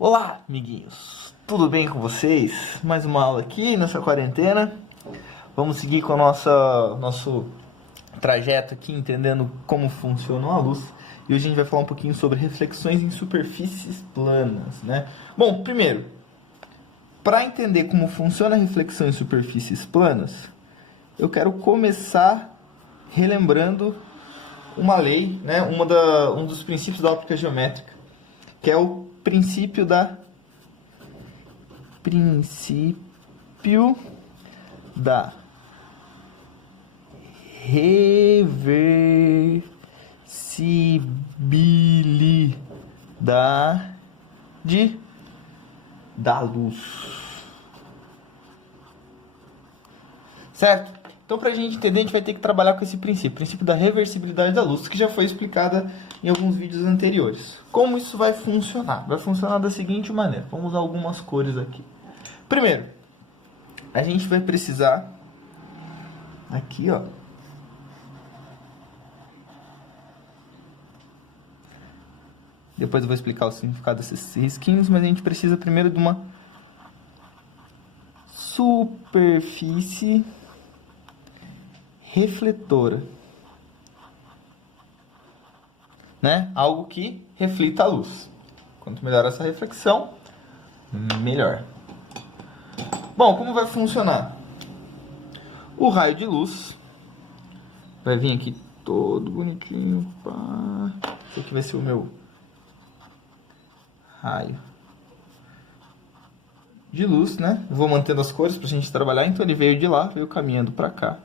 Olá, amiguinhos! Tudo bem com vocês? Mais uma aula aqui nessa quarentena. Vamos seguir com o nosso trajeto aqui, entendendo como funciona a luz. E hoje a gente vai falar um pouquinho sobre reflexões em superfícies planas, né? Bom, primeiro, para entender como funciona a reflexão em superfícies planas, eu quero começar relembrando uma lei, né? Um dos princípios da óptica geométrica, que é o princípio da reversibilidade da luz. Certo? Então, para a gente entender, a gente vai ter que trabalhar com esse princípio, o princípio da reversibilidade da luz, que já foi explicada em alguns vídeos anteriores. Como isso vai funcionar? Vai funcionar da seguinte maneira. Vamos usar algumas cores aqui. Primeiro, a gente vai precisar aqui, ó. Depois eu vou explicar o significado desses risquinhos, mas a gente precisa primeiro de uma superfície refletora, né? Algo que reflita a luz. Quanto melhor essa reflexão, melhor. Bom, como vai funcionar? O raio de luz vai vir aqui todo bonitinho. Pá. Esse aqui vai ser o meu raio de luz, né? Vou mantendo as cores pra gente trabalhar. Então ele veio de lá, veio caminhando pra cá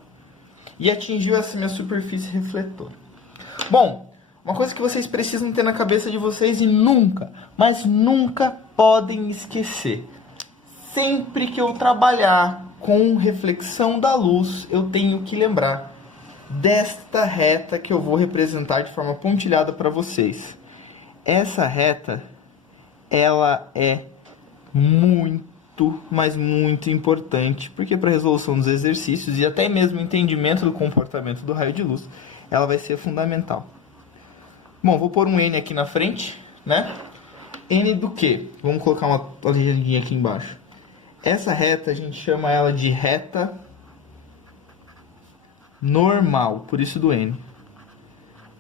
e atingiu essa minha superfície refletora. Bom, uma coisa que vocês precisam ter na cabeça de vocês e nunca, mas nunca podem esquecer. Sempre que eu trabalhar com reflexão da luz, eu tenho que lembrar desta reta que eu vou representar de forma pontilhada para vocês. Essa reta, ela é muito, mas muito importante, porque para a resolução dos exercícios e até mesmo o entendimento do comportamento do raio de luz, ela vai ser fundamental. Bom, vou pôr um N aqui na frente, né? N do quê? Vamos colocar uma legendinha aqui embaixo. Essa reta, a gente chama ela de reta normal, por isso do N.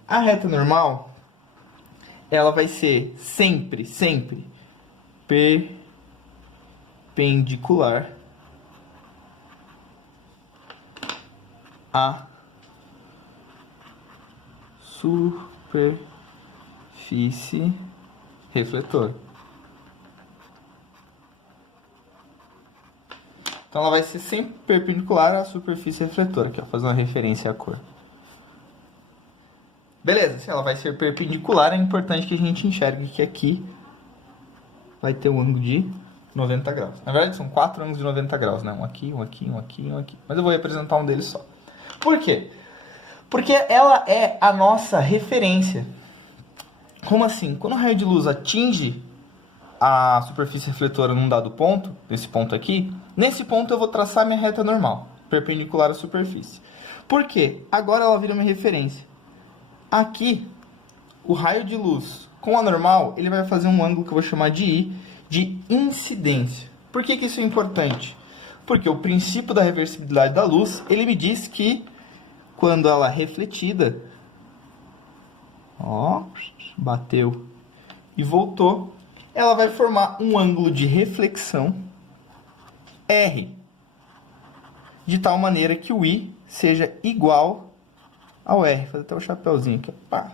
A reta normal, ela vai ser sempre perpendicular à superfície refletora. Então ela vai ser sempre perpendicular à superfície refletora, aqui, ó, fazer uma referência à cor. Beleza, se ela vai ser perpendicular, é importante que a gente enxergue que aqui vai ter um ângulo de 90 graus. Na verdade, são 4 ângulos de 90 graus, né? Um aqui, um aqui, um aqui, um aqui. Mas eu vou representar um deles só. Por quê? Porque ela é a nossa referência. Como assim? Quando o raio de luz atinge a superfície refletora num dado ponto, nesse ponto aqui, nesse ponto eu vou traçar minha reta normal, perpendicular à superfície. Por quê? Agora ela vira minha referência. Aqui, o raio de luz com a normal, ele vai fazer um ângulo que eu vou chamar de I, de incidência. Por que isso é importante? Porque o princípio da reversibilidade da luz, ele me diz que quando ela é refletida, ó, bateu e voltou, ela vai formar um ângulo de reflexão R, de tal maneira que o I seja igual ao R. Vou fazer até o chapéuzinho aqui. Pá.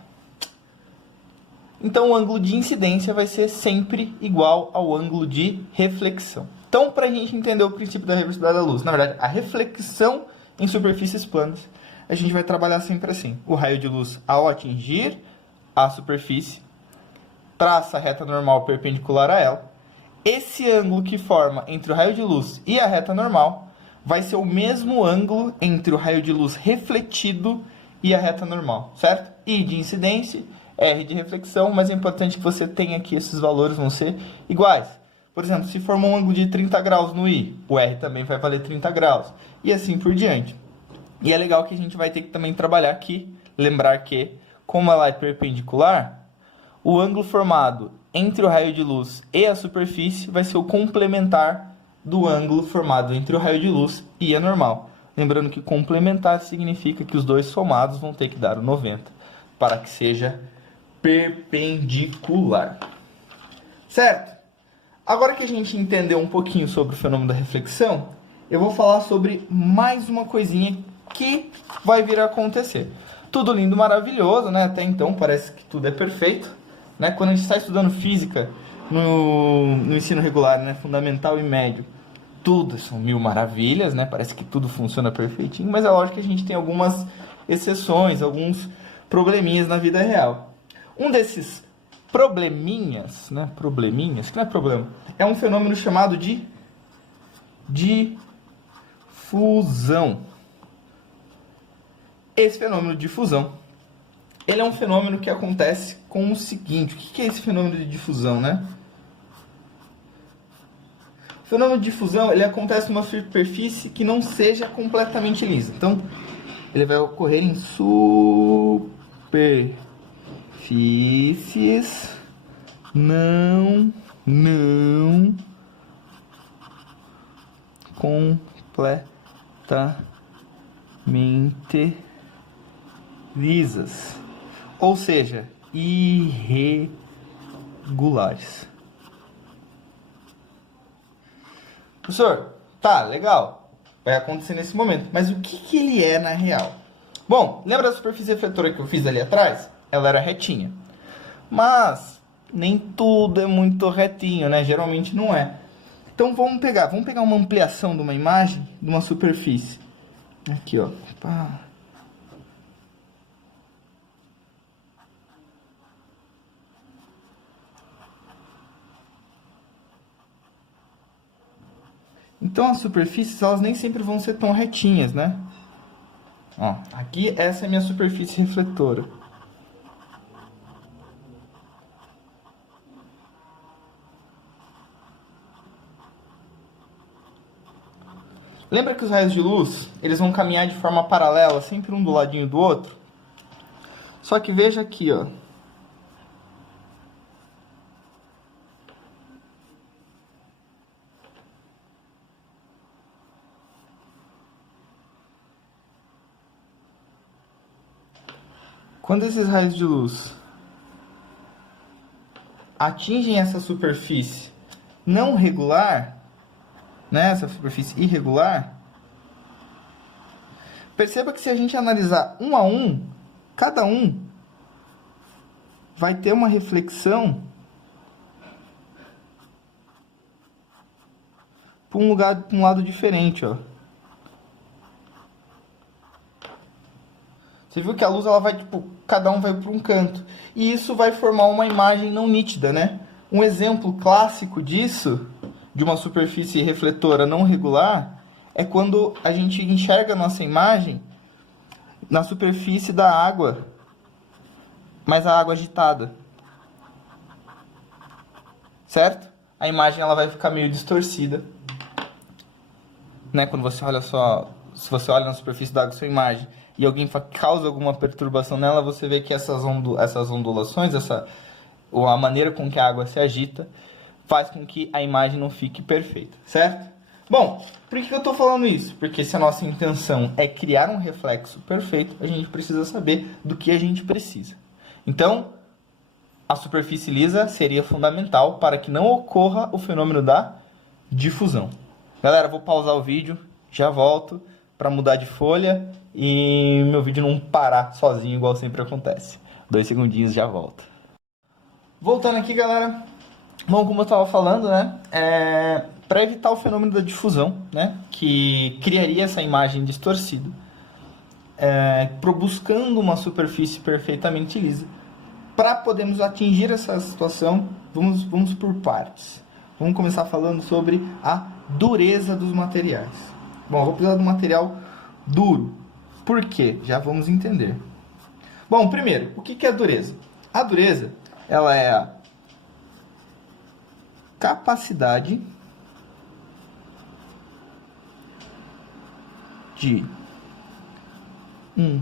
Então o ângulo de incidência vai ser sempre igual ao ângulo de reflexão. Então, para a gente entender o princípio da reversibilidade da luz, na verdade, a reflexão em superfícies planas, a gente vai trabalhar sempre assim. O raio de luz, ao atingir a superfície, traça a reta normal perpendicular a ela. Esse ângulo que forma entre o raio de luz e a reta normal vai ser o mesmo ângulo entre o raio de luz refletido e a reta normal, certo? I de incidência, R de reflexão, mas é importante que você tenha aqui esses valores, vão ser iguais. Por exemplo, se formou um ângulo de 30 graus no I, o R também vai valer 30 graus, e assim por diante. E é legal que a gente vai ter que também trabalhar aqui, lembrar que, como ela é perpendicular, o ângulo formado entre o raio de luz e a superfície vai ser o complementar do ângulo formado entre o raio de luz e a normal. Lembrando que complementar significa que os dois somados vão ter que dar o 90 para que seja perpendicular. Certo? Agora que a gente entendeu um pouquinho sobre o fenômeno da reflexão, eu vou falar sobre mais uma coisinha que vai vir a acontecer. Tudo lindo, maravilhoso, né? Até então parece que tudo é perfeito, né? Quando a gente está estudando física no ensino regular, né? Fundamental e médio, tudo são mil maravilhas, né? Parece que tudo funciona perfeitinho, mas é lógico que a gente tem algumas exceções, alguns probleminhas na vida real. Um desses probleminhas, né? Probleminhas, que não é problema, é um fenômeno chamado de difusão. Esse fenômeno de difusão, ele é um fenômeno que acontece com o seguinte: o que é esse fenômeno de difusão, né? O fenômeno de difusão, ele acontece numa superfície que não seja completamente lisa. Então, ele vai ocorrer em superfícies não completamente lisas, ou seja, irregulares. Professor, tá, legal, vai acontecer nesse momento, mas o que ele é na real? Bom, lembra da superfície refletora que eu fiz ali atrás? Ela era retinha, mas nem tudo é muito retinho, né? Geralmente não é. Então vamos pegar uma ampliação de uma imagem de uma superfície. Aqui, ó. Pá. Então as superfícies, elas nem sempre vão ser tão retinhas, né? Ó, aqui essa é a minha superfície refletora. Lembra que os raios de luz, eles vão caminhar de forma paralela, sempre um do ladinho do outro? Só que veja aqui, ó. Quando esses raios de luz atingem essa superfície não regular, né, essa superfície irregular, perceba que se a gente analisar um a um, cada um vai ter uma reflexão para um lado diferente, ó. Você viu que a luz, ela vai, tipo, cada um vai para um canto. E isso vai formar uma imagem não nítida, né? Um exemplo clássico disso, de uma superfície refletora não regular, é quando a gente enxerga a nossa imagem na superfície da água, mas a água agitada. Certo? A imagem, ela vai ficar meio distorcida, né? Quando você olha só, se você olha na superfície da água, sua imagem, e alguém causa alguma perturbação nela, você vê que essas ondulações, a maneira com que a água se agita, faz com que a imagem não fique perfeita, certo? Bom, por que eu estou falando isso? Porque se a nossa intenção é criar um reflexo perfeito, a gente precisa saber do que a gente precisa. Então, a superfície lisa seria fundamental para que não ocorra o fenômeno da difusão. Galera, vou pausar o vídeo, já volto para mudar de folha e meu vídeo não parar sozinho, igual sempre acontece. 2 segundinhos, já volto. Voltando aqui, galera. Bom, como eu estava falando, né? Para evitar o fenômeno da difusão, né? Que criaria essa imagem distorcida, buscando uma superfície perfeitamente lisa. Para podermos atingir essa situação, vamos por partes. Vamos começar falando sobre a dureza dos materiais. Bom, eu vou precisar de um material duro. Por quê? Já vamos entender. Bom, primeiro, o que é a dureza? A dureza, ela é a capacidade de um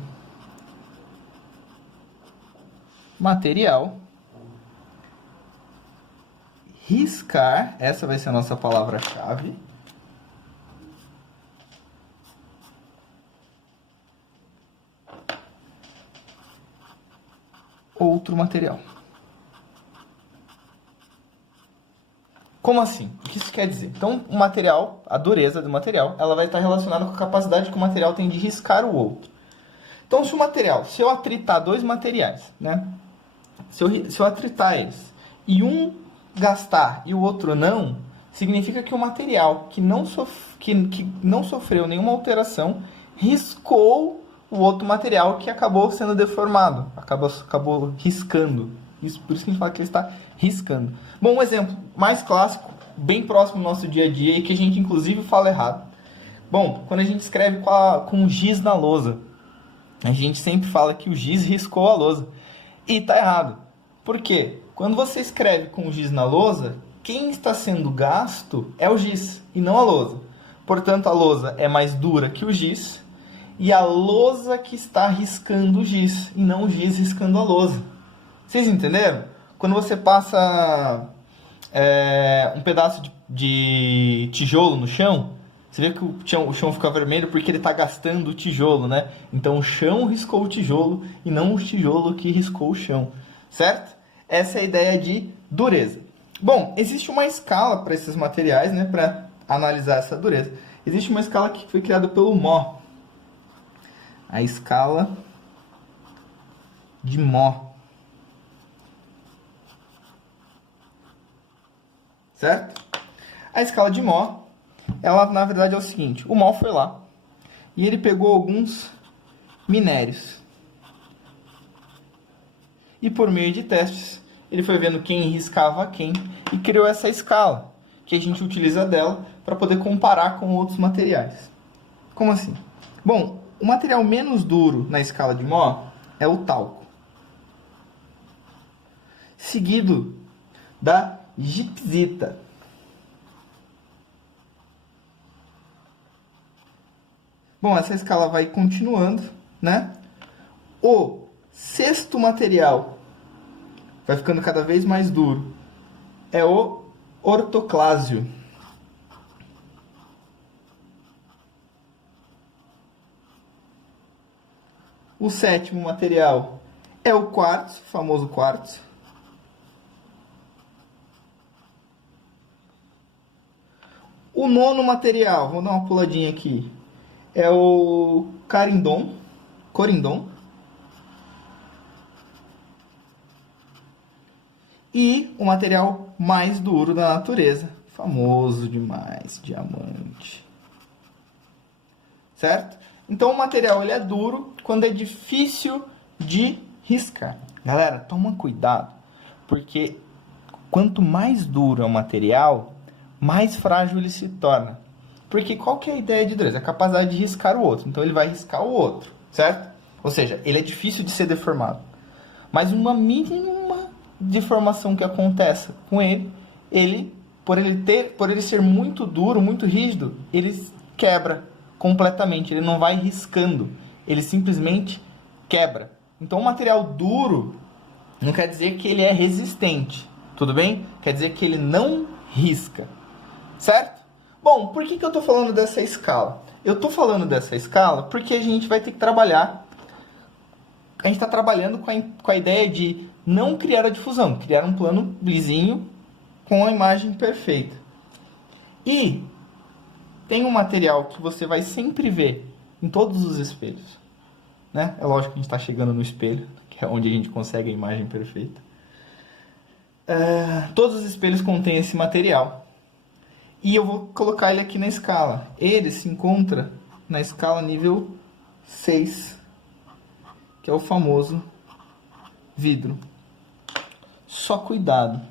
material riscar, essa vai ser a nossa palavra-chave. Outro material. Como assim? O que isso quer dizer? Então, o material, a dureza do material, ela vai estar relacionada com a capacidade que o material tem de riscar o outro. Então, se eu atritar dois materiais, né? Se eu atritar eles e um gastar e o outro não, significa que o material que não sofreu nenhuma alteração riscou o outro material que acabou sendo deformado, acabou riscando. Isso, por isso que a gente fala que ele está riscando. Bom, um exemplo mais clássico, bem próximo do nosso dia a dia e que a gente inclusive fala errado. Bom, quando a gente escreve com giz na lousa, a gente sempre fala que o giz riscou a lousa. E está errado. Por quê? Quando você escreve com giz na lousa, quem está sendo gasto é o giz e não a lousa. Portanto, a lousa é mais dura que o giz e a lousa que está riscando o giz e não o giz riscando a lousa. Vocês entenderam? Quando você passa um pedaço de tijolo no chão, você vê que o chão fica vermelho porque ele está gastando o tijolo, né? Então o chão riscou o tijolo e não o tijolo que riscou o chão, certo? Essa é a ideia de dureza. Bom, existe uma escala para esses materiais, né? Para analisar essa dureza. Existe uma escala que foi criada pelo Mohs. A escala de Mohs. Certo? A escala de Mohs, ela na verdade é o seguinte. O Mohs foi lá e ele pegou alguns minérios. E por meio de testes, ele foi vendo quem riscava quem e criou essa escala, que a gente utiliza dela para poder comparar com outros materiais. Como assim? Bom, o material menos duro na escala de Mohs é o talco. Seguido da gipsita. Bom, essa escala vai continuando, né? O sexto material vai ficando cada vez mais duro. É o ortoclásio. O sétimo material é o quartzo, o famoso quartzo. O nono material, vou dar uma puladinha aqui, é o corindon. E o material mais duro da natureza, famoso demais, diamante. Certo? Então o material ele é duro quando é difícil de riscar. Galera, toma cuidado, porque quanto mais duro é o material, mais frágil ele se torna. Porque qual que é a ideia de dureza? A capacidade de riscar o outro. Então ele vai riscar o outro, certo? Ou seja, ele é difícil de ser deformado. Mas uma mínima deformação que aconteça com ele, por ele ser muito duro, muito rígido, ele quebra completamente. Ele não vai riscando, ele simplesmente quebra. Então o material duro não quer dizer que ele é resistente, tudo bem? Quer dizer que ele não risca, certo? Bom, por que eu estou falando dessa escala? Eu estou falando dessa escala porque a gente vai ter que trabalhar. A gente está trabalhando com a ideia de não criar a difusão, criar um plano lisinho com a imagem perfeita. E tem um material que você vai sempre ver em todos os espelhos, né? É lógico que a gente está chegando no espelho, que é onde a gente consegue a imagem perfeita. Todos os espelhos contêm esse material. E eu vou colocar ele aqui na escala. Ele se encontra na escala nível 6, que é o famoso vidro. Só cuidado.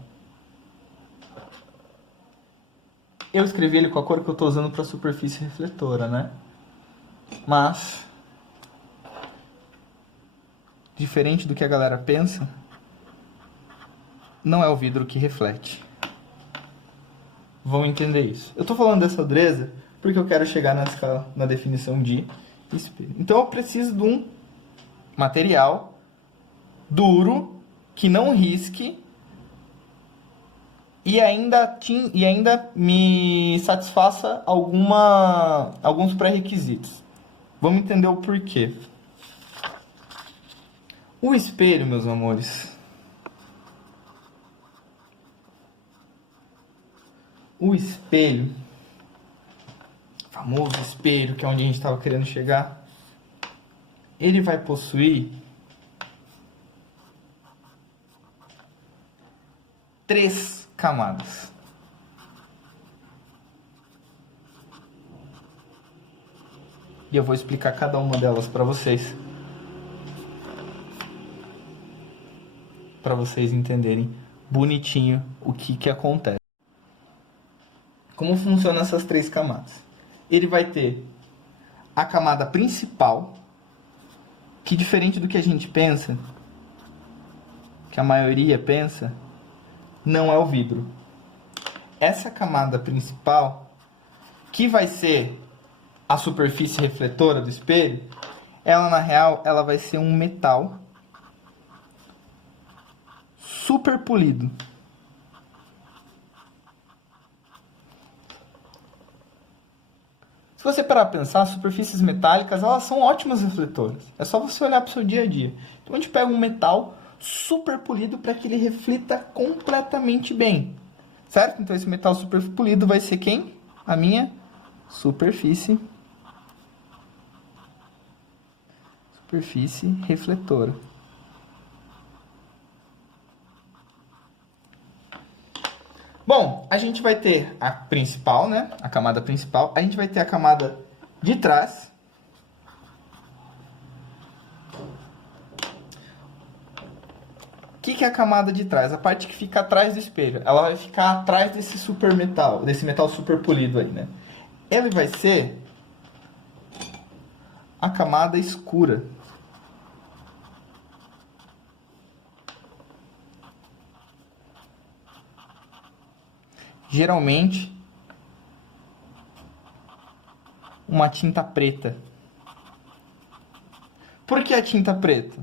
Eu escrevi ele com a cor que eu estou usando para a superfície refletora, né? Mas, diferente do que a galera pensa, não é o vidro que reflete. Vão entender isso. Eu estou falando dessa dureza porque eu quero chegar na definição de espelho. Então eu preciso de um material duro que não risque e ainda me satisfaça alguns pré-requisitos. Vamos entender o porquê. O espelho, meus amores. O espelho, famoso espelho, que é onde a gente estava querendo chegar, ele vai possuir 3 camadas. E eu vou explicar cada uma delas para vocês entenderem bonitinho o que acontece. Como funcionam essas 3 camadas? Ele vai ter a camada principal, que diferente do que a gente pensa, que a maioria pensa, não é o vidro. Essa camada principal, que vai ser a superfície refletora do espelho, ela na real, ela vai ser um metal super polido. Se você parar para pensar, superfícies metálicas, elas são ótimas refletoras. É só você olhar para o seu dia a dia. Então a gente pega um metal super polido para que ele reflita completamente bem. Certo? Então esse metal super polido vai ser quem? A minha superfície refletora. Bom, a gente vai ter a principal, né? A camada principal. A gente vai ter a camada de trás. O que é a camada de trás? A parte que fica atrás do espelho. Ela vai ficar atrás desse super metal, desse metal super polido aí, né? Ele vai ser a camada escura. Geralmente, uma tinta preta. Por que a tinta preta?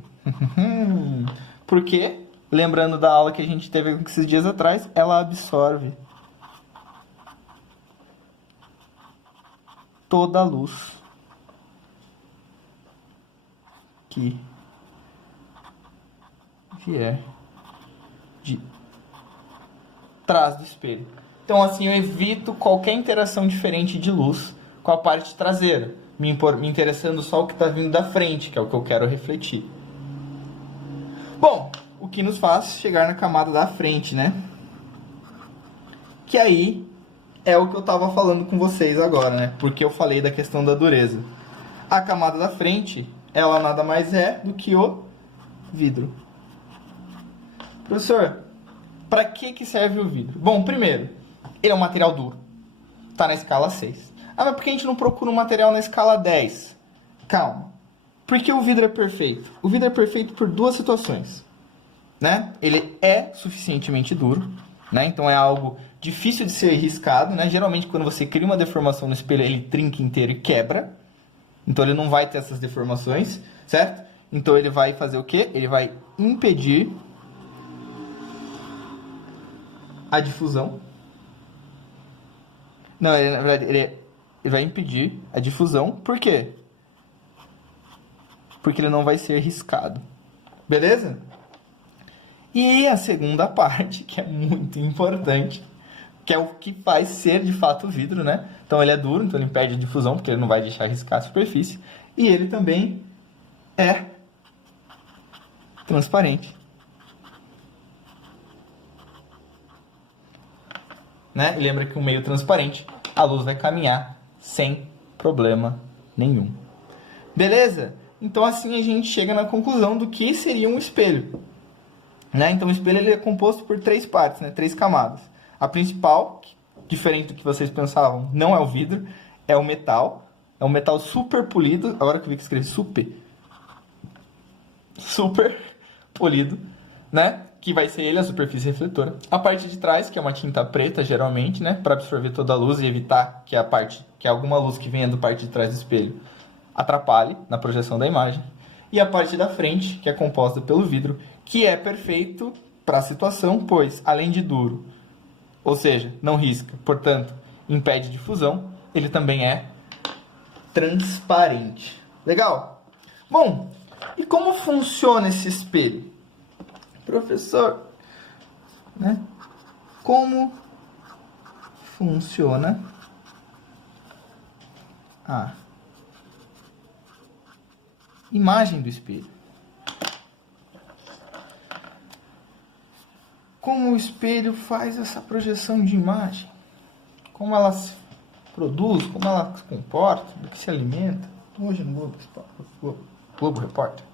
Porque, lembrando da aula que a gente teve esses dias atrás, ela absorve toda a luz que vier de trás do espelho. Então, assim, eu evito qualquer interação diferente de luz com a parte traseira, me interessando só o que está vindo da frente, que é o que eu quero refletir. Bom, o que nos faz chegar na camada da frente, né? Que aí é o que eu estava falando com vocês agora, né? Porque eu falei da questão da dureza. A camada da frente, ela nada mais é do que o vidro. Professor, para que serve o vidro? Bom, primeiro, ele é um material duro. Está na escala 6. Ah, mas por que a gente não procura um material na escala 10? Calma. Por que o vidro é perfeito? O vidro é perfeito por 2 situações. Né? Ele é suficientemente duro. Né? Então é algo difícil de ser riscado. Né? Geralmente, quando você cria uma deformação no espelho, ele trinca inteiro e quebra. Então ele não vai ter essas deformações. Certo? Então ele vai fazer o quê? Ele vai impedir a difusão. Não, na verdade, ele vai impedir a difusão. Por quê? Porque ele não vai ser riscado. Beleza? E a segunda parte, que é muito importante, que é o que faz ser de fato vidro, né? Então ele é duro, então ele impede a difusão, porque ele não vai deixar riscar a superfície. E ele também é transparente. Né? E lembra que um meio transparente, a luz vai caminhar sem problema nenhum. Beleza? Então assim a gente chega na conclusão do que seria um espelho. Né? Então o espelho ele é composto por 3 partes, né? 3 camadas. A principal, diferente do que vocês pensavam, não é o vidro, é o metal. É um metal super polido. Agora que eu vi que escrevi super polido, né? Que vai ser ele a superfície refletora. A parte de trás, que é uma tinta preta, geralmente, né? Para absorver toda a luz e evitar que alguma luz que venha da parte de trás do espelho atrapalhe na projeção da imagem. E a parte da frente, que é composta pelo vidro, que é perfeito para a situação, pois, além de duro, ou seja, não risca, portanto, impede difusão, ele também é transparente. Legal? Bom, e como funciona esse espelho? Professor, né? Como funciona a imagem do espelho? Como o espelho faz essa projeção de imagem? Como ela se produz? Como ela se comporta? Do que se alimenta? Hoje no Globo Repórter.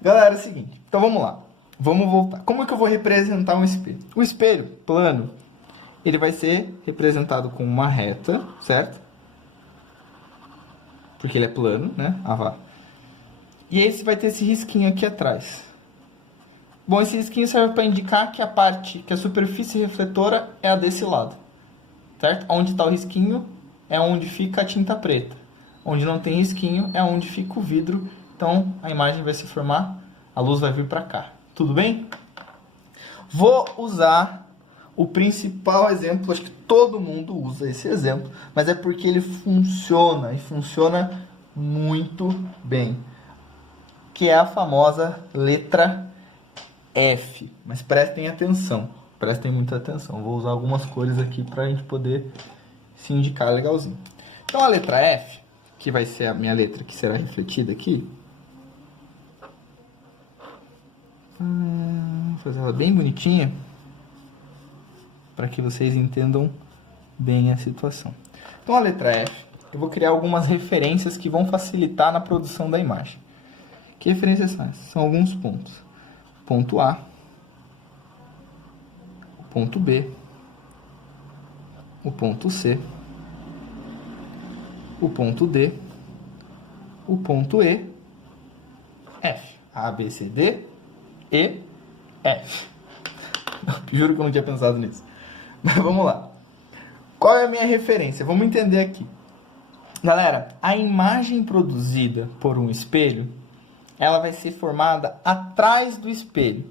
Galera, é o seguinte. Então vamos lá. Vamos voltar. Como é que eu vou representar um espelho? O espelho plano, ele vai ser representado com uma reta, certo? Porque ele é plano, né? E aí você vai ter esse risquinho aqui atrás. Bom, esse risquinho serve para indicar que a superfície refletora é a desse lado, certo? Onde está o risquinho é onde fica a tinta preta. Onde não tem risquinho é onde fica o vidro. Então a imagem vai se formar, a luz vai vir para cá. Tudo bem? Vou usar o principal exemplo, acho que todo mundo usa esse exemplo, mas é porque ele funciona e funciona muito bem, que é a famosa letra F. Mas prestem atenção, prestem muita atenção. Vou usar algumas cores aqui para a gente poder se indicar legalzinho. Então a letra F, que vai ser a minha letra que será refletida aqui, vou fazer ela bem bonitinha para que vocês entendam bem a situação. Então a letra F, eu vou criar algumas referências que vão facilitar na produção da imagem. Que referências são essas? São alguns pontos. Ponto A, o ponto B, o ponto C, o ponto D, o ponto E, F. A, B, C, D, E, F. Juro que eu não tinha pensado nisso. Mas vamos lá. Qual é a minha referência? Vamos entender aqui. Galera, a imagem produzida por um espelho, ela vai ser formada atrás do espelho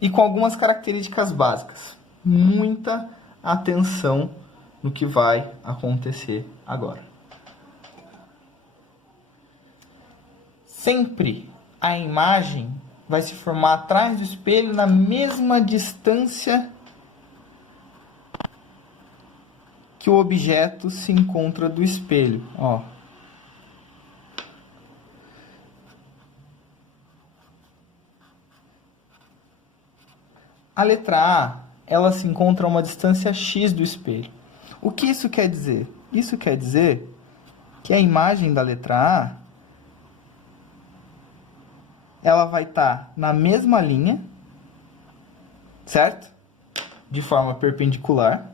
e com algumas características básicas. Muita atenção no que vai acontecer agora. Sempre a imagem vai se formar atrás do espelho na mesma distância que o objeto se encontra do espelho. Ó. A letra A, ela se encontra a uma distância x do espelho. O que isso quer dizer? Isso quer dizer que a imagem da letra A, ela vai estar na mesma linha, certo? De forma perpendicular.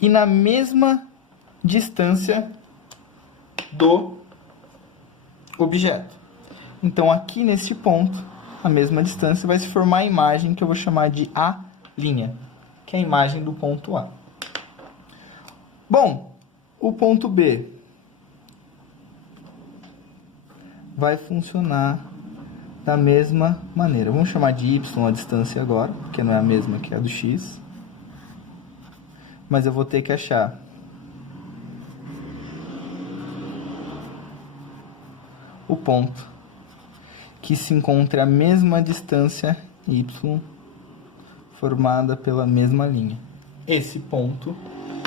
E na mesma distância do objeto. Então, aqui nesse ponto, a mesma distância, vai se formar a imagem que eu vou chamar de A', que é a imagem do ponto A. Bom, o ponto B vai funcionar da mesma maneira. Vamos chamar de Y a distância agora, porque não é a mesma que a do X. Mas eu vou ter que achar o ponto que se encontre a mesma distância Y formada pela mesma linha. Esse ponto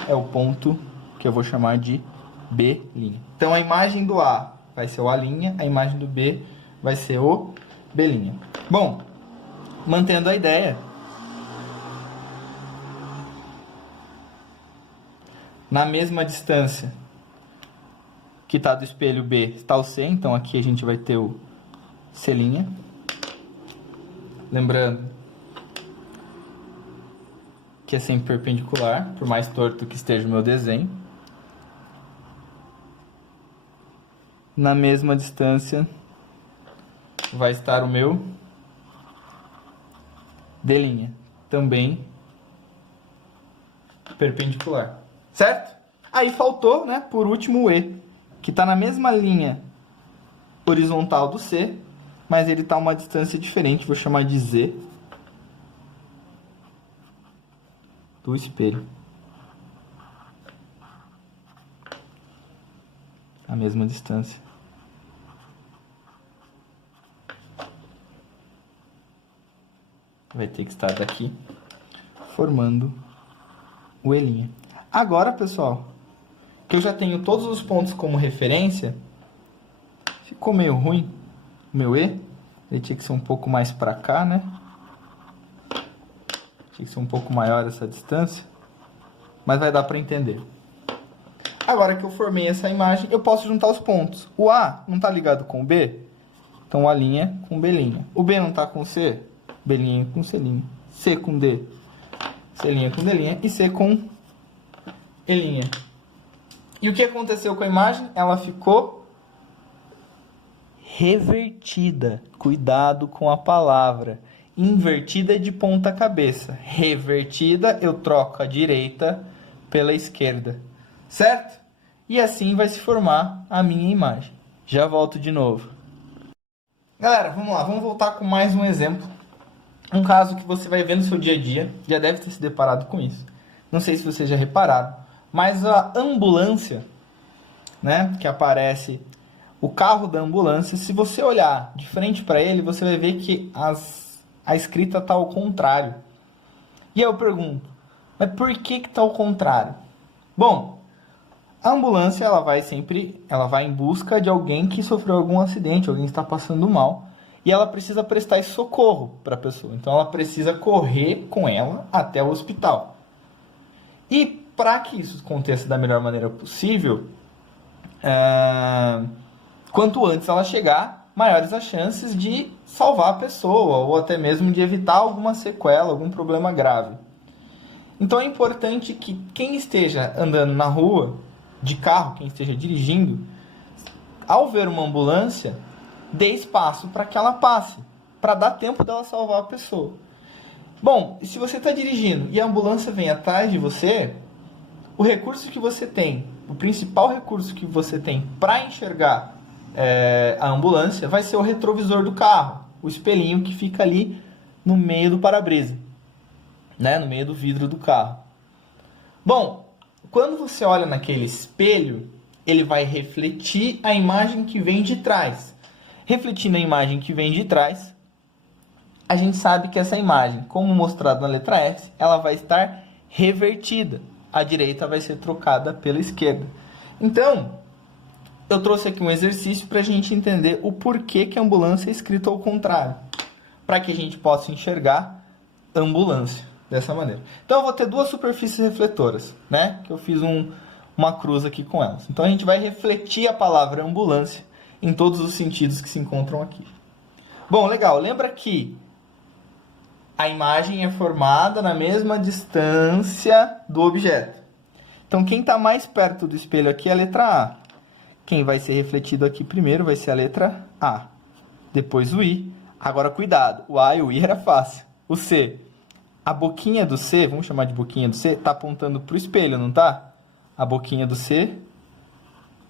é o ponto que eu vou chamar de B'. Então a imagem do A vai ser o A', a imagem do B vai ser o B'. Bom, mantendo a ideia, na mesma distância que está do espelho B está o C, então aqui a gente vai ter o C'. Lembrando que é sempre perpendicular, por mais torto que esteja o meu desenho. Na mesma distância vai estar o meu D', também perpendicular. Certo? Aí faltou, né, por último, o E, que está na mesma linha horizontal do C, mas ele está a uma distância diferente. Vou chamar de Z do espelho. A mesma distância. Vai ter que estar daqui, formando o E'. Agora, pessoal, que eu já tenho todos os pontos como referência, ficou meio ruim o meu E. Ele tinha que ser um pouco mais para cá, né? Tinha que ser um pouco maior essa distância, mas vai dar para entender. Agora que eu formei essa imagem, eu posso juntar os pontos. O A não está ligado com o B, então A' com B'. O B não está com C, B' com C'. C com D, C' com D' e C com E'. E o que aconteceu com a imagem? Ela ficou revertida. Cuidado com a palavra. Invertida de ponta cabeça. Revertida, eu troco a direita pela esquerda. Certo? E assim vai se formar a minha imagem. Já volto de novo. Galera, vamos lá. Vamos voltar com mais um exemplo. Um caso que você vai ver no seu dia a dia. Já deve ter se deparado com isso. Não sei se vocês já repararam. Mas a ambulância, né, que aparece, o carro da ambulância, se você olhar de frente para ele, você vai ver que a escrita está ao contrário. E aí eu pergunto, mas por que está ao contrário? Bom, a ambulância ela vai em busca de alguém que sofreu algum acidente, alguém que está passando mal, e ela precisa prestar esse socorro para a pessoa. Então ela precisa correr com ela até o hospital. E para que isso aconteça da melhor maneira possível, quanto antes ela chegar, maiores as chances de salvar a pessoa, ou até mesmo de evitar alguma sequela, algum problema grave. Então é importante que quem esteja andando na rua, de carro, quem esteja dirigindo, ao ver uma ambulância, dê espaço para que ela passe, para dar tempo dela salvar a pessoa. Bom, e se você está dirigindo e a ambulância vem atrás de você, o recurso que você tem, o principal recurso que você tem para enxergar a ambulância vai ser o retrovisor do carro, o espelhinho que fica ali no meio do para-brisa, né? No meio do vidro do carro. Bom, quando você olha naquele espelho, ele vai refletir a imagem que vem de trás. Refletindo a imagem que vem de trás, a gente sabe que essa imagem, como mostrado na letra F, ela vai estar revertida. A direita vai ser trocada pela esquerda. Então, eu trouxe aqui um exercício para a gente entender o porquê que a ambulância é escrita ao contrário. Para que a gente possa enxergar ambulância dessa maneira. Então, eu vou ter duas superfícies refletoras, né? Que eu fiz uma cruz aqui com elas. Então, a gente vai refletir a palavra ambulância em todos os sentidos que se encontram aqui. Bom, legal. Lembra que a imagem é formada na mesma distância do objeto. Então, quem está mais perto do espelho aqui é a letra A. Quem vai ser refletido aqui primeiro vai ser a letra A. Depois o I. Agora, cuidado. O A e o I era fácil. O C. A boquinha do C, vamos chamar de boquinha do C, está apontando para o espelho, não está? A boquinha do C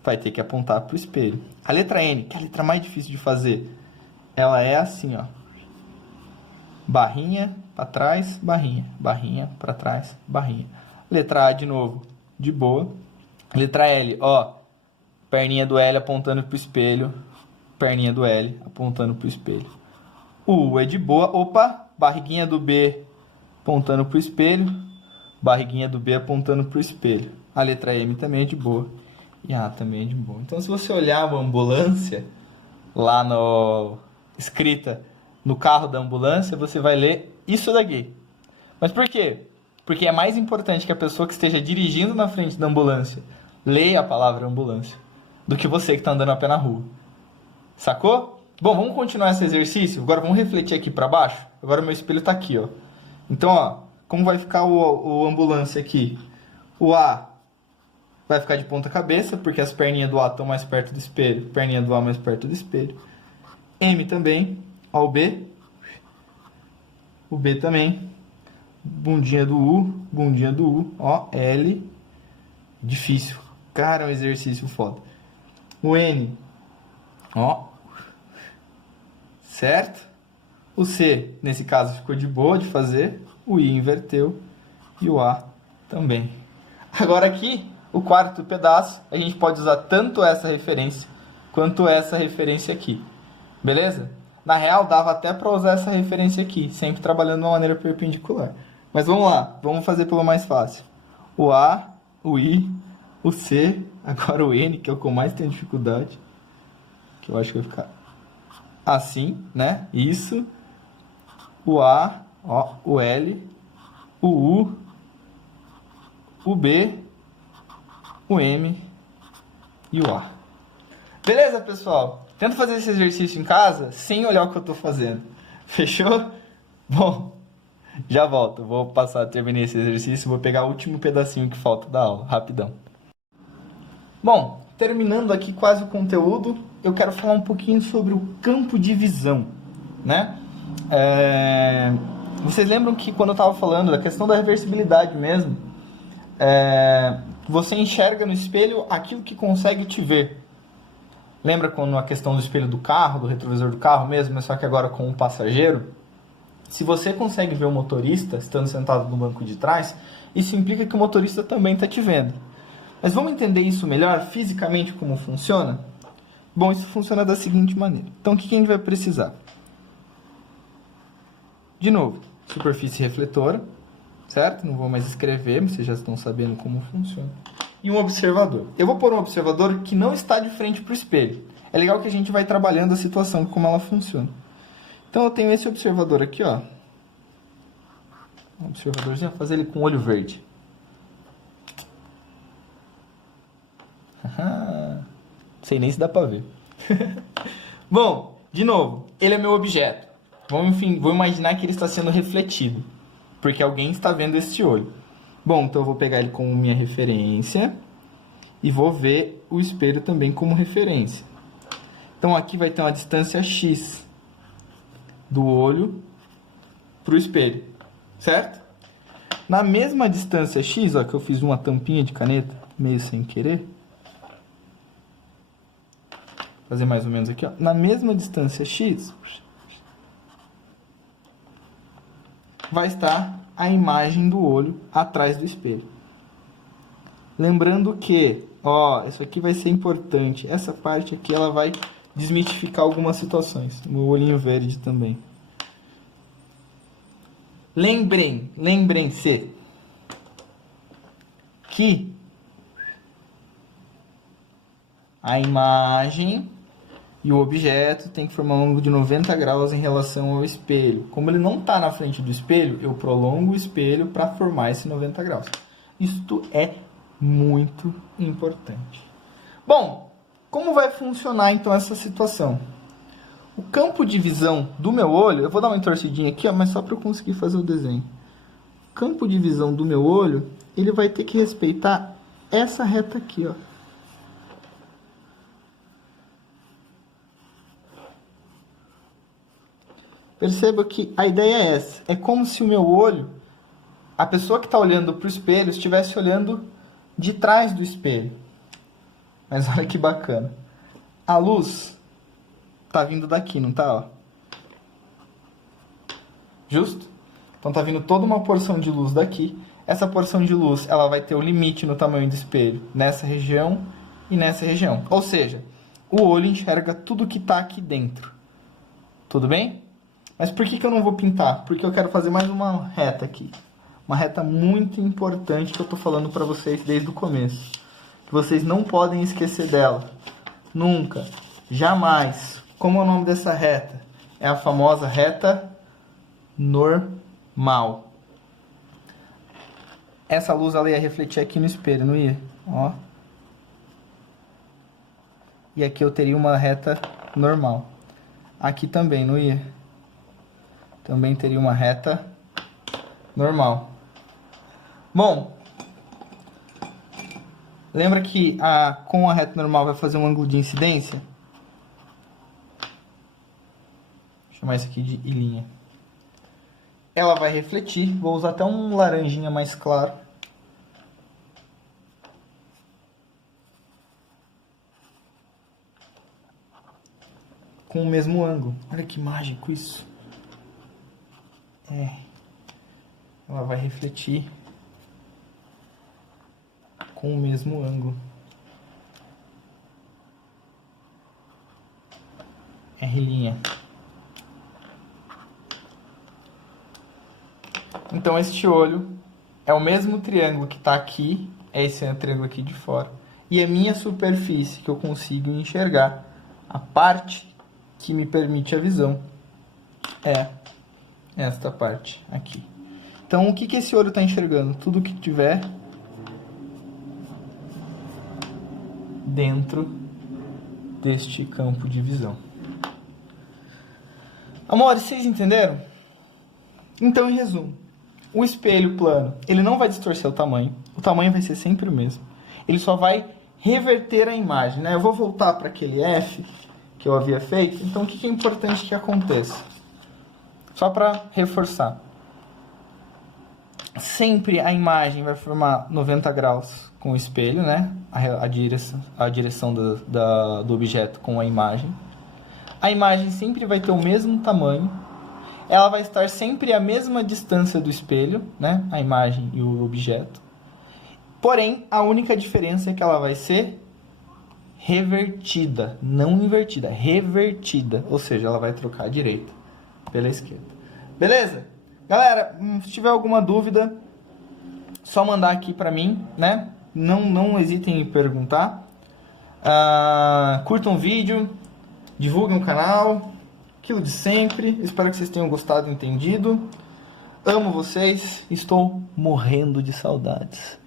vai ter que apontar para o espelho. A letra N, que é a letra mais difícil de fazer, ela é assim, ó. Barrinha para trás, barrinha. Barrinha para trás, barrinha. Letra A de novo, de boa. Letra L, ó. Perninha do L apontando para o espelho. Perninha do L apontando para o espelho. O U é de boa. Opa, barriguinha do B apontando para o espelho. Barriguinha do B apontando para o espelho. A letra M também é de boa. E A também é de boa. Então, se você olhar a ambulância, lá escrita no carro da ambulância, você vai ler isso daqui. Mas por quê? Porque é mais importante que a pessoa que esteja dirigindo na frente da ambulância leia a palavra ambulância do que você que está andando a pé na rua. Sacou? Bom, vamos continuar esse exercício? Agora vamos refletir aqui para baixo. Agora meu espelho está aqui, ó. Então, ó, como vai ficar o ambulância aqui? O A vai ficar de ponta cabeça, porque as perninhas do A estão mais perto do espelho. Perninha do A mais perto do espelho. M também. Ó, o B. O B também. Bundinha do U. Bundinha do U. Ó, L. Difícil. Cara, é um exercício foda. O N. Ó. certo? O C, nesse caso, ficou de boa de fazer. O I inverteu e o A também. Agora aqui, o quarto pedaço, a gente pode usar tanto essa referência quanto essa referência aqui. Beleza? Na real, dava até para usar essa referência aqui, sempre trabalhando de uma maneira perpendicular. Mas vamos lá, vamos fazer pelo mais fácil. O A, o I, o C, agora o N, que é o que eu mais tenho dificuldade. Que eu acho que vai ficar assim, né? Isso. O A, ó, o L, o U, o B, o M e o A. Beleza, pessoal? Tenta fazer esse exercício em casa sem olhar o que eu estou fazendo. Fechou? Bom, já volto. Vou passar, terminei esse exercício, vou pegar o último pedacinho que falta da aula, rapidão. Bom, terminando aqui quase o conteúdo, eu quero falar um pouquinho sobre o campo de visão, né? Vocês lembram que quando eu estava falando da questão da reversibilidade mesmo, você enxerga no espelho aquilo que consegue te ver. Lembra quando a questão do espelho do carro, do retrovisor do carro mesmo, só que agora com o passageiro? Se você consegue ver o motorista estando sentado no banco de trás, isso implica que o motorista também está te vendo. Mas vamos entender isso melhor, fisicamente, como funciona? Bom, isso funciona da seguinte maneira. Então, o que a gente vai precisar? De novo, superfície refletora, certo? Não vou mais escrever, mas vocês já estão sabendo como funciona. E um observador. Eu vou pôr um observador que não está de frente para o espelho. É legal que a gente vai trabalhando a situação, como ela funciona. Então, eu tenho esse observador aqui, ó. Um observadorzinho, vou fazer ele com olho verde. Sei nem se dá para ver. Bom, de novo, ele é meu objeto. Vou imaginar que ele está sendo refletido, porque alguém está vendo esse olho. Bom, então eu vou pegar ele como minha referência e vou ver o espelho também como referência. Então aqui vai ter uma distância x do olho para o espelho, certo? Na mesma distância x, ó, que eu fiz uma tampinha de caneta, meio sem querer. Vou fazer mais ou menos aqui, ó. Na mesma distância x, vai estar a imagem do olho atrás do espelho. Lembrando que, ó, isso aqui vai ser importante. Essa parte aqui, ela vai desmitificar algumas situações. O olhinho verde também. Lembrem-se que a imagem e o objeto tem que formar um ângulo de 90 graus em relação ao espelho. Como ele não está na frente do espelho, eu prolongo o espelho para formar esse 90 graus. Isto é muito importante. Bom, como vai funcionar então essa situação? O campo de visão do meu olho, eu vou dar uma torcidinha aqui, ó, mas só para eu conseguir fazer o desenho. O campo de visão do meu olho, ele vai ter que respeitar essa reta aqui, ó. Perceba que a ideia é essa. É como se o meu olho, a pessoa que está olhando para o espelho, estivesse olhando de trás do espelho. Mas olha que bacana. A luz está vindo daqui, não está? Ó? Justo? Então está vindo toda uma porção de luz daqui. Essa porção de luz ela vai ter o limite no tamanho do espelho nessa região e nessa região. Ou seja, o olho enxerga tudo que está aqui dentro. Tudo bem? Mas por que eu não vou pintar? Porque eu quero fazer mais uma reta aqui. Uma reta muito importante que eu estou falando para vocês desde o começo. Que vocês não podem esquecer dela. Nunca. Jamais. Como é o nome dessa reta? É a famosa reta normal. Essa luz ela ia refletir aqui no espelho, não ia? Ó. E aqui eu teria uma reta normal. Aqui também, não ia? Também teria uma reta normal. Bom, lembra que com a reta normal vai fazer um ângulo de incidência? Vou chamar isso aqui de I'. Ela vai refletir, vou usar até um laranjinha mais claro. com o mesmo ângulo. Olha que mágico isso. Ela vai refletir com o mesmo ângulo. R'. Então este olho é o mesmo triângulo que está aqui, esse é o triângulo aqui de fora. E a minha superfície que eu consigo enxergar, a parte que me permite a visão, é esta parte aqui. Então o que esse olho está enxergando? Tudo que tiver dentro deste campo de visão. Amores, vocês entenderam? Então, em resumo, o espelho plano, ele não vai distorcer o tamanho vai ser sempre o mesmo. Ele só vai reverter a imagem, né? Eu vou voltar para aquele F que eu havia feito. Então, o que é importante que aconteça? Só para reforçar. Sempre a imagem vai formar 90 graus com o espelho, né? A direção do objeto com a imagem. A imagem sempre vai ter o mesmo tamanho. Ela vai estar sempre à mesma distância do espelho, né? A imagem e o objeto. Porém, a única diferença é que ela vai ser revertida, não invertida, revertida. Ou seja, ela vai trocar a direita pela esquerda. Beleza? Galera, se tiver alguma dúvida, só mandar aqui pra mim, né? Não hesitem em perguntar. Curtam o vídeo, divulguem o canal, aquilo de sempre. Espero que vocês tenham gostado e entendido. Amo vocês, estou morrendo de saudades.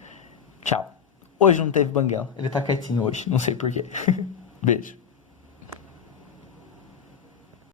Tchau. Hoje não teve Banguela, ele tá quietinho hoje, não sei porquê. Beijo.